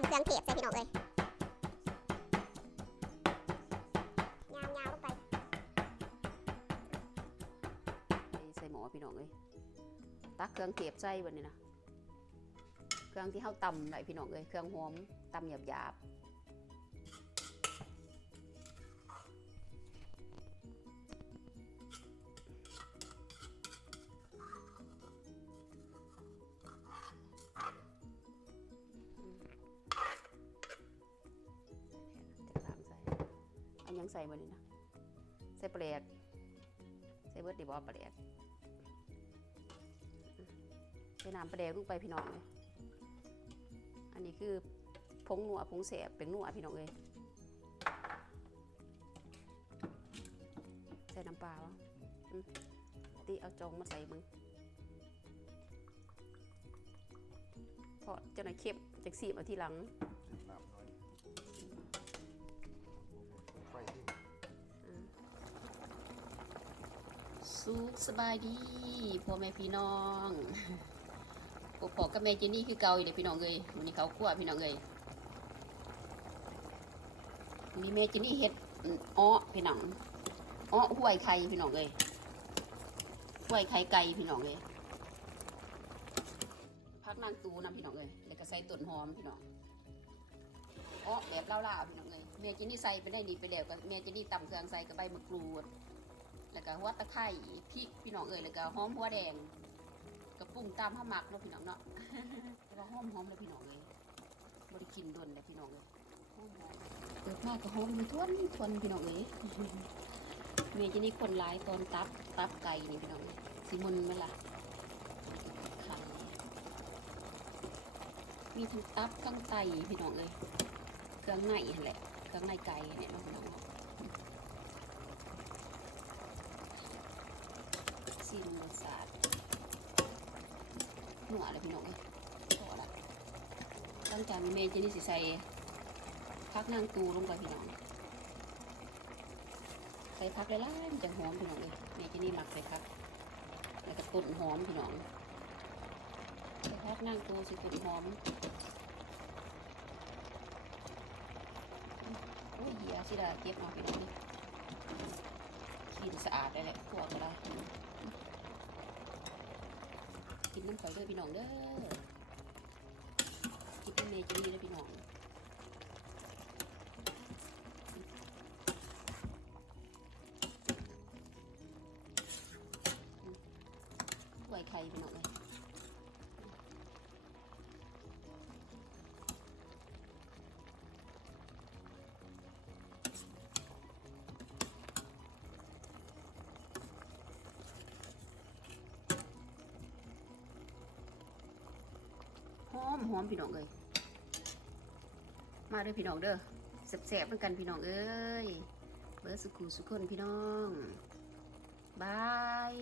ำเครื่องเทศใส่พี่น้องเลยยาวยาวๆลงไปใส่หมอพี่น้องเลยตักเครื่องเทศใส่บัดนี้นะ เครื่องที่เฮาตำไหนพี่น้องเลยเครื่องหอมตำหยาบๆ ใส่บัดนี้นะใส่เปลาแดกใส่เบิร์ดดีบ่ปลาแดกใส่น้ำปลาแดกลงไปพี่น้องเลยอันนี้คือผงนัวผงแสบเป็นนัวพี่น้องเลยใส่น้ำปลาวะตีเอาจองมาใส่มึงเพราะเจ้าหน่อยเค็มจากสีมาทีหลัง สุขสบายดีพ่อแม่พี่น้องปกปอกกับแม่เจนี่คือเก่าอีกเลยพี่น้องเลยวันนี้เขาคั่วพี่น้องเลยมีแม่เจนี่เฮ็ดอ้อพี่น้องอ้อห้วยไข่พี่น้องเลยห้วยไข่ไก่พี่น้องเลยพักนางตูนำพี่น้องเลยแล้วก็ใส่ต้นหอมพี่น้องอ้อแบบเล่าๆพี่น้องเลยแม่เจนี่ใส่ไปได้นี่ไปแล้วก็แม่เจนี่ตำเครื่องใส่กับใบมะกรูด แล้วก็หัวตะไคร้พริกพี่น้องเอ้ยแล้วก็หอมหัวแดงกระปรุงตามข้าหมักเนาะพี่น้องเนาะแล้วก็หอมหอมเลยพี่น้องเลยบริกินดนเลยพี่น้องเลยหอมหอมเกิดมากก็หอมมันทวนทวนพี่น้องเลยเมย์จะนี่คนร้ายตอนตับตับไก่นี่พี่น้องเลยสิมุนไหมล่ะมีทั้งตับทั้งไตพี่น้องเลยเครื่องในนั่นแหละเครื่องในไก่เนี่ยพี่น้องเนาะ ซีนรสชาติหนัวเลยพี่น้องเอ้ยพอละตั้งใจเมย์จะนี่สิใส่พักนางตูลงไปพี่น้อง ใส่พักเลยล่ๆมันจะหอมพี่น้องเลยเมย์จะนี่หมักใส่พักแล้วก็ตุ่นหอมพี่น้องใส่พักนางตูสิตุ่นหอมโอ้ยเหี้ยสิได้เก็บมาพี่น้องนี่ขีนสะอาดได้แหละพวกก็ได้ น้ำข่อยด้วยพี่น้องเด้อกินเป็นเมจินีเลยพี่น้องกล้วยไข่พี่น้องเลย หอมหอมพี่น้องเลยมาเด้อพี่น้องเด้อแสบๆเหมือนกันพี่น้องเอ้ยเบอร์สุขุสุคนพี่น้องบาย